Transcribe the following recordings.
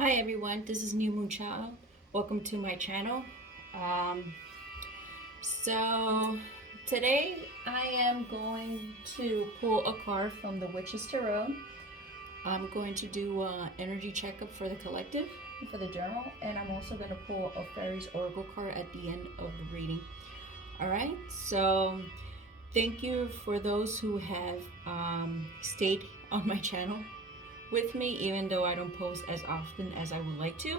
Hi everyone, this is New Moon Child. Welcome to my channel. Um, so today I am going to pull a card from the Witch's Tarot. I'm going to do an energy checkup for the collective, for the journal, and I'm also going to pull a Fairies Oracle card at the end of the reading. All right, so thank you for those who have stayed on my channel with me, even though I don't post as often as I would like to.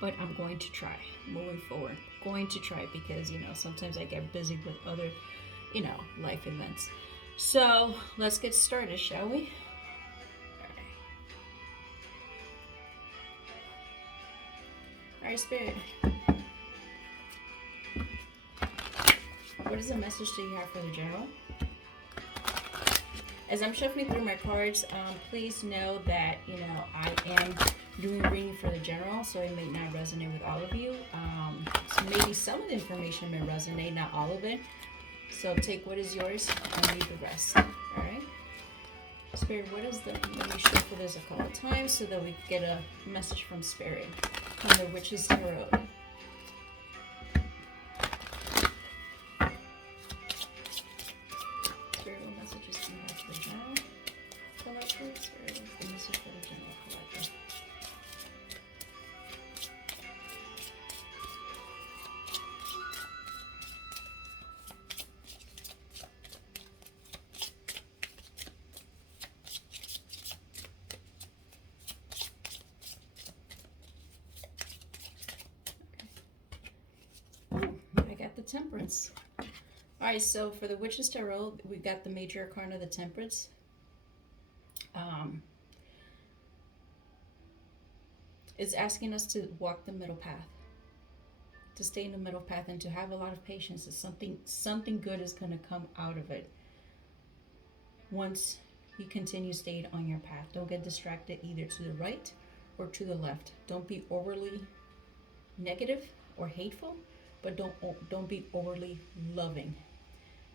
But I'm going to try moving forward. Going to try because, sometimes I get busy with other, life events. So let's get started, shall we? All right, Spirit. What is the message that you have for the general? As I'm shuffling through my cards, please know that, I am doing reading for the general, so it may not resonate with all of you. So maybe some of the information may resonate, not all of it. So take what is yours and leave the rest. All right. Spirit, what is the? Let me shuffle this a couple times so that we get a message from Spirit, from the Witch's Tarot. Spirit, what messages do you have for the general collector? Spirit, what's the message for the general collector? I got the Temperance. Alright, so for the Witch's Tarot, we got the Major Arcana, the Temperance. It's asking us to walk the middle path, to stay in the middle path, and to have a lot of patience. It's something good is going to come out of it once you continue staying on your path. Don't get distracted either to the right or to the left. Don't be overly negative or hateful, but don't be overly loving.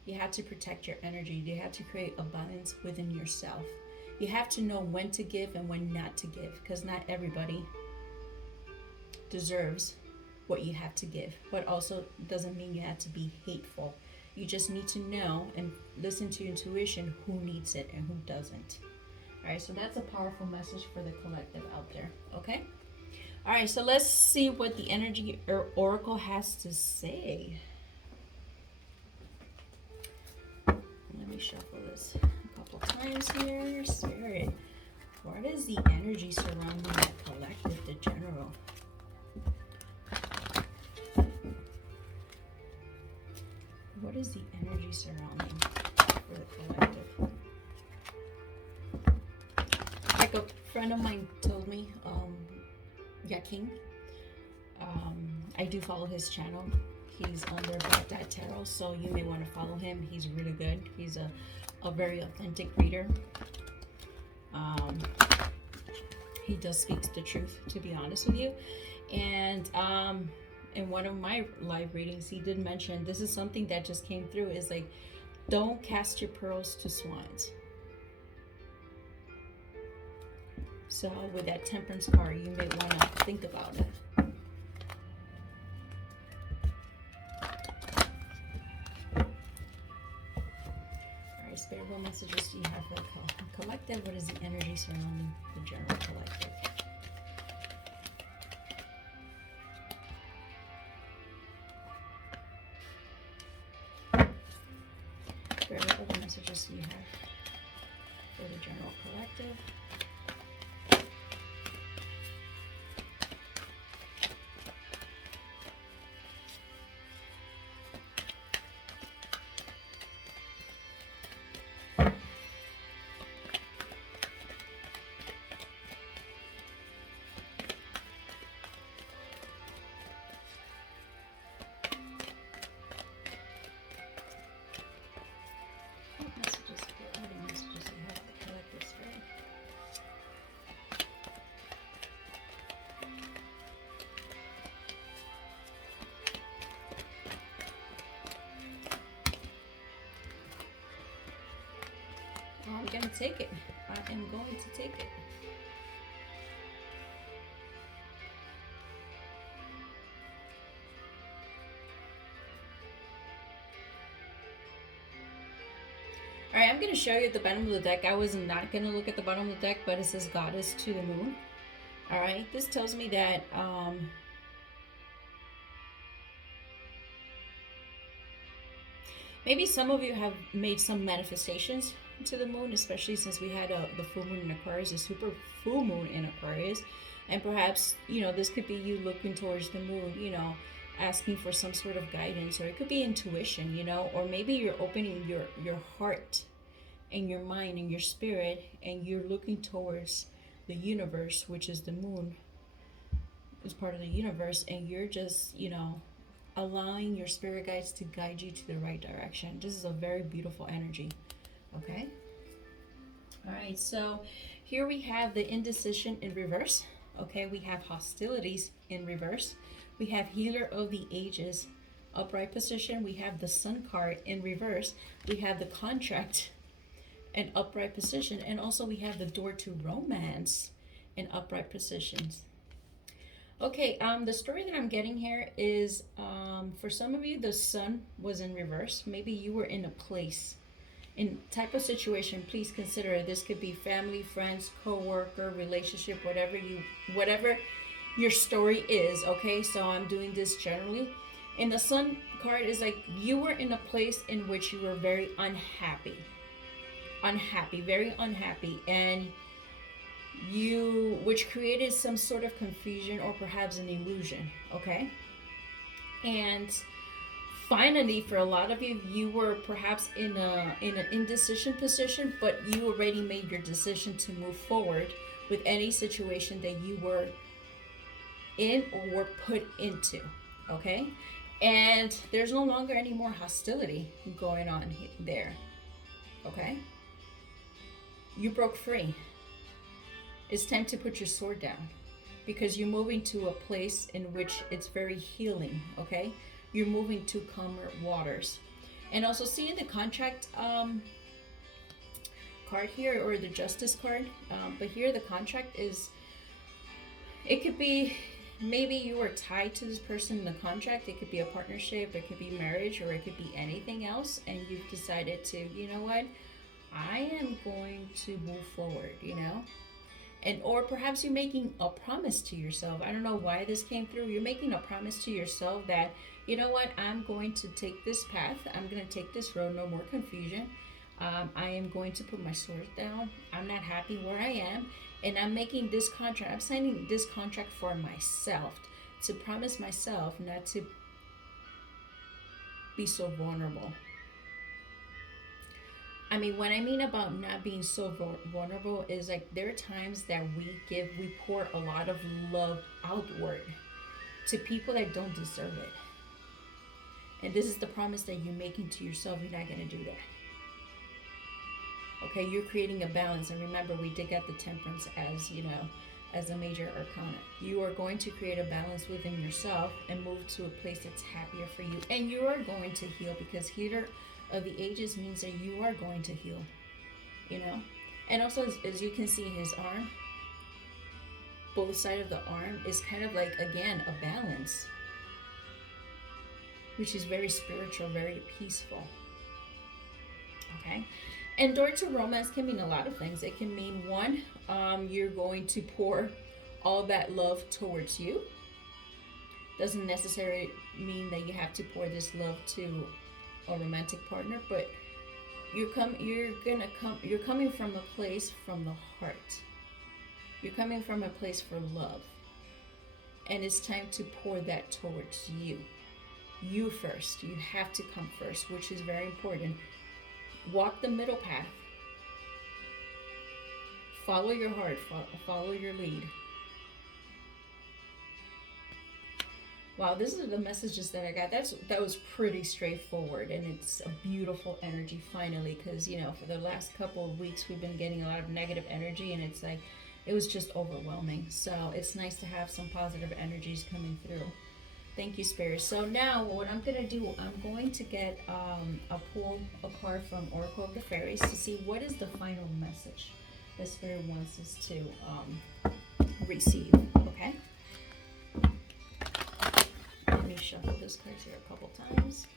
You have to protect your energy. You have to create a balance within yourself. You have to know when to give and when not to give, because not everybody deserves what you have to give, but also doesn't mean you have to be hateful. You just need to know and listen to your intuition who needs it and who doesn't. All right, so that's a powerful message for the collective out there. Okay. All right, so let's see what the energy oracle has to say. Let me shuffle this a couple times here. Spirit, what is the energy surrounding the collective, the general? What is the energy surrounding for the collective? Like a friend of mine told me, King. I do follow his channel. He's under Black Dot Tarot, so you may want to follow him. He's really good. He's a very authentic reader. He does speak the truth, to be honest with you. And in one of my live readings, he did mention, this is something that just came through, is like, don't cast your pearls to swines. So with that Temperance card, you may want to think about it. Alright, Spirit, what messages do you have for the collective? What is the energy surrounding the general collective? Spirit, what other messages do you have for the general collective? I'm gonna take it. I am going to take it. All right, I'm going to show you at the bottom of the deck. I was not going to look at the bottom of the deck, but it says Goddess to the Moon. All right, this tells me that maybe some of you have made some manifestations to the moon, especially since we had the full moon in Aquarius, a super full moon in Aquarius. And perhaps, this could be you looking towards the moon, asking for some sort of guidance, or it could be intuition, or maybe you're opening your heart and your mind and your spirit, and you're looking towards the universe, which is the moon, is part of the universe, and you're just, allowing your spirit guides to guide you to the right direction. This is a very beautiful energy. Okay. All right. So here we have the indecision in reverse. Okay. We have hostilities in reverse. We have healer of the ages, upright position. We have the sun card in reverse. We have the contract in upright position. And also we have the door to romance in upright positions. Okay, the story that I'm getting here is for some of you, the sun was in reverse. Maybe you were in a place, in type of situation. Please consider this could be family, friends, co-worker, relationship, whatever your story is. Okay, so I'm doing this generally. And the sun card is like you were in a place in which you were very unhappy, very unhappy, and which created some sort of confusion or perhaps an illusion. Okay, and finally, for a lot of you, you were perhaps in an indecision position, but you already made your decision to move forward with any situation that you were in or were put into. Okay, and there's no longer any more hostility going on there. Okay, you broke free. It's time to put your sword down, because you're moving to a place in which it's very healing. Okay, you're moving to calmer waters. And also seeing the contract card here, or the justice card, but here the contract is, it could be maybe you were tied to this person in the contract. It could be a partnership, it could be marriage, or it could be anything else, and you've decided to, you know what, I am going to move forward, and or perhaps you're making a promise to yourself. I don't know why this came through. You're making a promise to yourself that, you know what, I'm going to take this path, I'm going to take this road, no more confusion. I am going to put my sword down. I'm not happy where I am, and I'm making this contract, I'm signing this contract for myself, to promise myself not to be so vulnerable. I mean, what I mean about not being so vulnerable is like there are times that we pour a lot of love outward to people that don't deserve it. And this is the promise that you're making to yourself. You're not going to do that. Okay, you're creating a balance. And remember, we did get the temperance as a major arcana. You are going to create a balance within yourself and move to a place that's happier for you. And you are going to heal, because healer of the ages means that you are going to heal, and also as you can see, his arm, both sides of the arm is kind of like, again, a balance, which is very spiritual, very peaceful. Okay, and door to romance can mean a lot of things. It can mean, one, you're going to pour all that love towards you. Doesn't necessarily mean that you have to pour this love to a romantic partner, but you're coming from a place from the heart. You're coming from a place for love, and it's time to pour that towards you first. You have to come first, which is very important. Walk the middle path, follow your heart, follow your lead. Wow, this is the messages that I got. That was pretty straightforward, and it's a beautiful energy finally, because for the last couple of weeks we've been getting a lot of negative energy, and it's like it was just overwhelming. So it's nice to have some positive energies coming through. Thank you, Spirit. So now what I'm gonna do, I'm going to get I'll pull a card from Oracle of the Fairies to see what is the final message that Spirit wants us to receive. Okay. Let me shuffle this card here a couple times.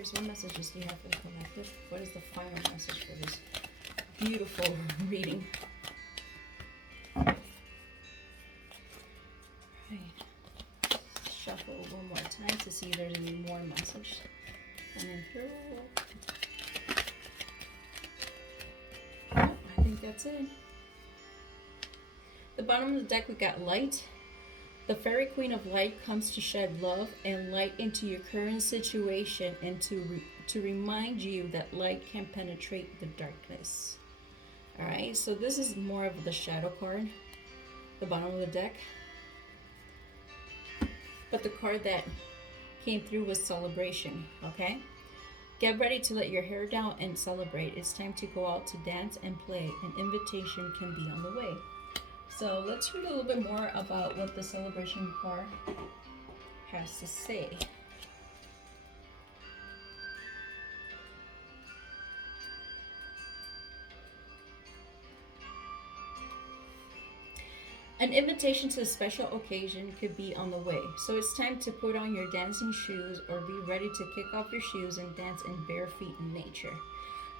Fairies, what messages do you have for the collective? What is the final message for this beautiful reading? Right. Shuffle one more time to see if there's any more message coming through. I think that's it. The bottom of the deck, we got light. The Fairy Queen of Light comes to shed love and light into your current situation and to remind you that light can penetrate the darkness. All right, so this is more of the shadow card, the bottom of the deck. But the card that came through was celebration, okay? Get ready to let your hair down and celebrate. It's time to go out to dance and play. An invitation can be on the way. So let's read a little bit more about what the celebration card has to say. An invitation to a special occasion could be on the way, so it's time to put on your dancing shoes or be ready to kick off your shoes and dance in bare feet in nature.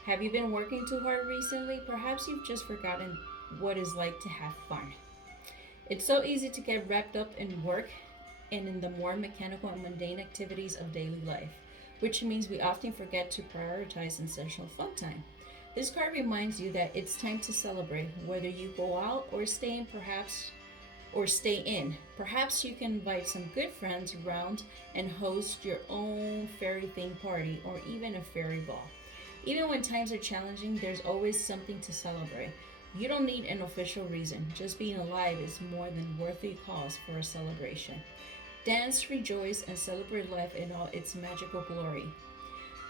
Have you been working too hard recently? Perhaps you've just forgotten what it's like to have fun. It's so easy to get wrapped up in work and in the more mechanical and mundane activities of daily life, which means we often forget to prioritize essential fun time. This card reminds you that it's time to celebrate, whether you go out or stay in, Perhaps you can invite some good friends around and host your own fairy themed party or even a fairy ball. Even when times are challenging, there's always something to celebrate. You don't need an official reason. Just being alive is more than worthy cause for a celebration. Dance, rejoice, and celebrate life in all its magical glory.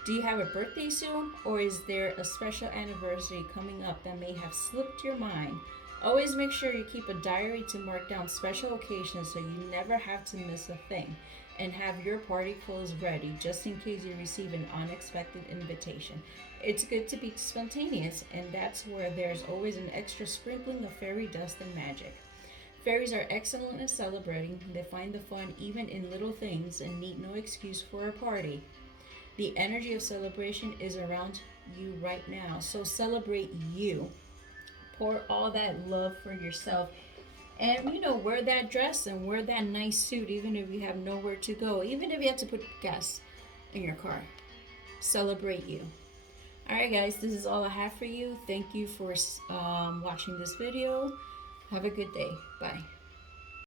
Do you have a birthday soon, or is there a special anniversary coming up that may have slipped your mind? Always make sure you keep a diary to mark down special occasions so you never have to miss a thing, and have your party clothes ready just in case you receive an unexpected invitation. It's good to be spontaneous, and that's where there's always an extra sprinkling of fairy dust and magic. Fairies are excellent at celebrating. They find the fun even in little things and need no excuse for a party. The energy of celebration is around you right now. So celebrate you. Pour all that love for yourself. And, wear that dress and wear that nice suit even if you have nowhere to go. Even if you have to put gas in your car. Celebrate you. Alright guys, this is all I have for you. Thank you for watching this video. Have a good day. Bye.